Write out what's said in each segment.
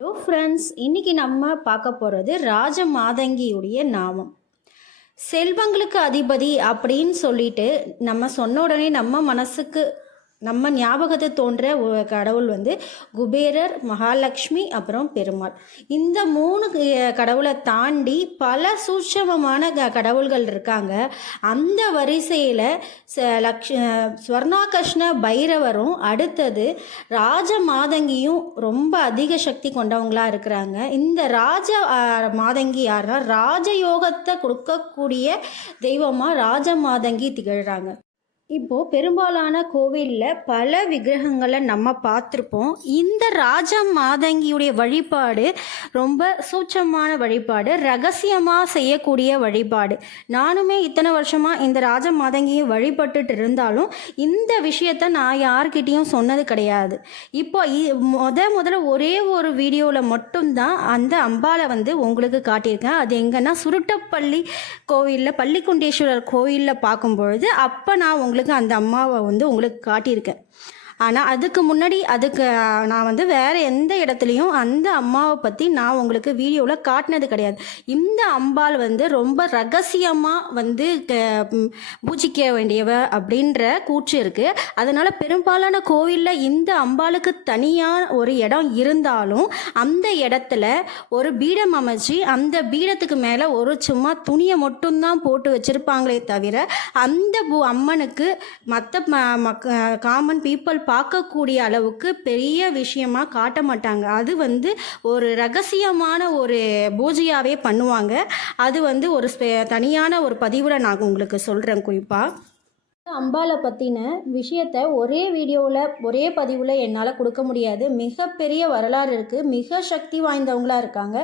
Hello friends இன்னைக்கு நம்ம பார்க்க போகிறது ராஜ மாதங்கியுடைய நாமம். செல்வங்களுக்கு அதிபதி அப்படின்னு சொல்லிட்டு நம்ம சொன்ன உடனே நம்ம மனசுக்கு நம்ம ஞாபகத்தை தோன்ற கடவுள் வந்து குபேரர் மகாலட்சுமி அப்புறம் பெருமாள். இந்த மூணு கடவுளை தாண்டி பல சூட்சமமான க- கடவுள்கள் இருக்காங்க. அந்த வரிசையில் லக்ஷ ஸ்வர்ணாகிருஷ்ண பைரவரும் அடுத்தது ராஜ மாதங்கியும் ரொம்ப அதிக சக்தி கொண்டவங்களாக இருக்கிறாங்க. இந்த ராஜ மாதங்கி யாருன்னா ராஜயோகத்தை கொடுக்கக்கூடிய தெய்வமாக ராஜ மாதங்கி திகழ்கிறாங்க இப்போ பெரும்பாலான கோவிலில் பல விக்கிரகங்களை நம்ம பார்த்துருப்போம். இந்த ராஜ மாதங்கியுடைய வழிபாடு ரொம்ப சூட்சமான வழிபாடு ரகசியமாக செய்யக்கூடிய வழிபாடு. நானுமே இத்தனை வருஷமாக இந்த ராஜ மாதங்கியை வழிபட்டுட்டு இருந்தாலும் இந்த விஷயத்த நான் யார்கிட்டேயும் சொன்னது கிடையாது. இப்போ இ- முத முதல்ல ஒரே ஒரு வீடியோவில் மட்டும்தான் அந்த அம்பாவை வந்து உங்களுக்கு காட்டியிருக்கேன். அது எங்கன்னா சுருட்டப்பள்ளி கோவிலில் பள்ளிக்குண்டேஸ்வரர் கோவிலில் பார்க்கும்பொழுது அப்போ நான் உங்களுக்கு அந்த அம்மாவை வந்து உங்களுக்கு காட்டியிருக்கேன். ஆனால் அதுக்கு முன்னாடி அதுக்கு நான் வந்து வேறு எந்த இடத்துலையும் அந்த அம்மாவை பற்றி நான் உங்களுக்கு வீடியோவில் காட்டினது கிடையாது. இந்த அம்பாள் வந்து ரொம்ப ரகசியமாக வந்து க- பூஜிக்க வேண்டியவ அப்படின்ற கூற்று இருக்குது அதனால் பெரும்பாலான கோவிலில் இந்த அம்பாளுக்கு தனியாக ஒரு இடம் இருந்தாலும் அந்த இடத்துல ஒரு பீடம் அமைச்சு அந்த பீடத்துக்கு மேலே ஒரு சும்மா துணியை மட்டும்தான் போட்டு வச்சுருப்பாங்களே தவிர அந்த பூ அம்மனுக்கு மற்ற காமன் பீப்புள் பார்க்கக்கூடிய அளவுக்கு பெரிய விஷயமா காட்ட மாட்டாங்க. அது வந்து ஒரு ரகசியமான ஒரு பூஜையாகவே பண்ணுவாங்க. அது வந்து ஒரு தனியான ஒரு பதிவில் நான் உங்களுக்கு சொல்கிறேன் குறிப்பாக அம்பாலை பற்றின விஷயத்த ஒரே வீடியோவில் ஒரே பதிவில் என்னால் கொடுக்க முடியாது. மிகப்பெரிய வரலாறு இருக்குது மிக சக்தி வாய்ந்தவங்களாக இருக்காங்க.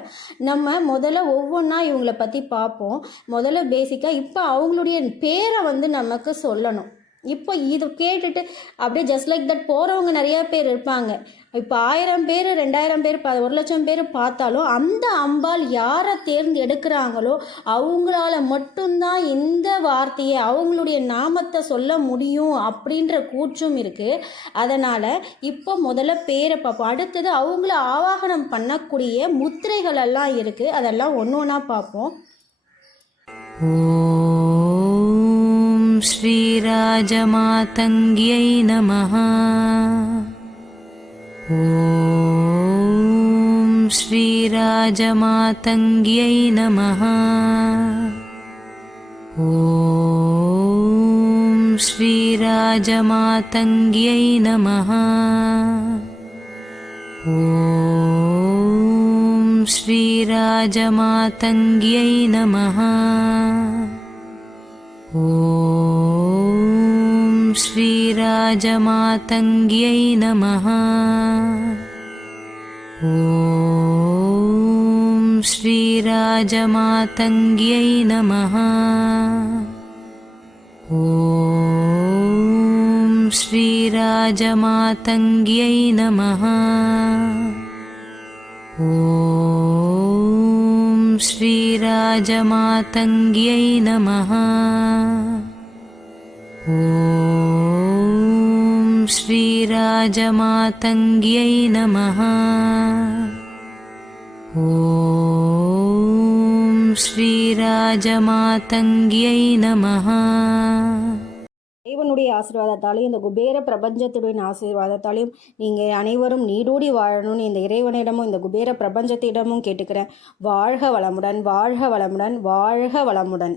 நம்ம முதல்ல ஒவ்வொன்றா இவங்கள பற்றி பார்ப்போம். முதல்ல பேசிக்காக இப்போ அவங்களுடைய பேரை வந்து நமக்கு சொல்லணும். இப்போ இது கேட்டுட்டு அப்படியே ஜஸ்ட் லைக் தட் போகிறவங்க நிறையா பேர் இருப்பாங்க. இப்போ ஆயிரம் பேர் ரெண்டாயிரம் பேர் ப- ஒரு லட்சம் பேர் பார்த்தாலும் அந்த அம்பாள் யாரை தேர்ந்து எடுக்கிறாங்களோ அவங்களால மட்டும்தான் இந்த வார்த்தையை அவங்களுடைய நாமத்தை சொல்ல முடியும் அப்படின்ற கூற்றும் இருக்குது அதனால் இப்போ முதல்ல பேரை பார்ப்போம். அடுத்தது அவங்கள ஆவாகனம் பண்ணக்கூடிய முத்திரைகள் எல்லாம் இருக்குது அதெல்லாம் ஒன்று ஒன்றா பார்ப்போம். श्रीराजमातङ्ग्यै नमः। ॐ श्रीराजमातङ्ग्यै नमः। ॐ श्रीराजमातङ्ग्यै नमः। ॐ श्रीराजमातङ्ग्यै नमः ॐ श्रीराजमातङ्ग्यै नमः। ॐ श्रीराजमातङ्ग्यै नमः। ॐ श्रीराजमातङ्ग्यै नमः। ॐ श्रीराजमातङ्ग्यै नमः। ॐ श्रीराजमातङ्ग्यै नमः। ॐ श्रीराजमातङ्ग्यै नमः இறைவனுடைய ஆசீர்வாதத்தாலையும் இந்த குபேர பிரபஞ்சத்துடைய ஆசீர்வாதத்தாலையும் நீங்கள் அனைவரும் நீடோடி வாழணும்னு இந்த இறைவனிடமும் இந்த குபேர பிரபஞ்சத்திடமும் கேட்டுக்கிறேன். வாழ்க வளமுடன் வாழ்க வளமுடன் வாழ்க வளமுடன்.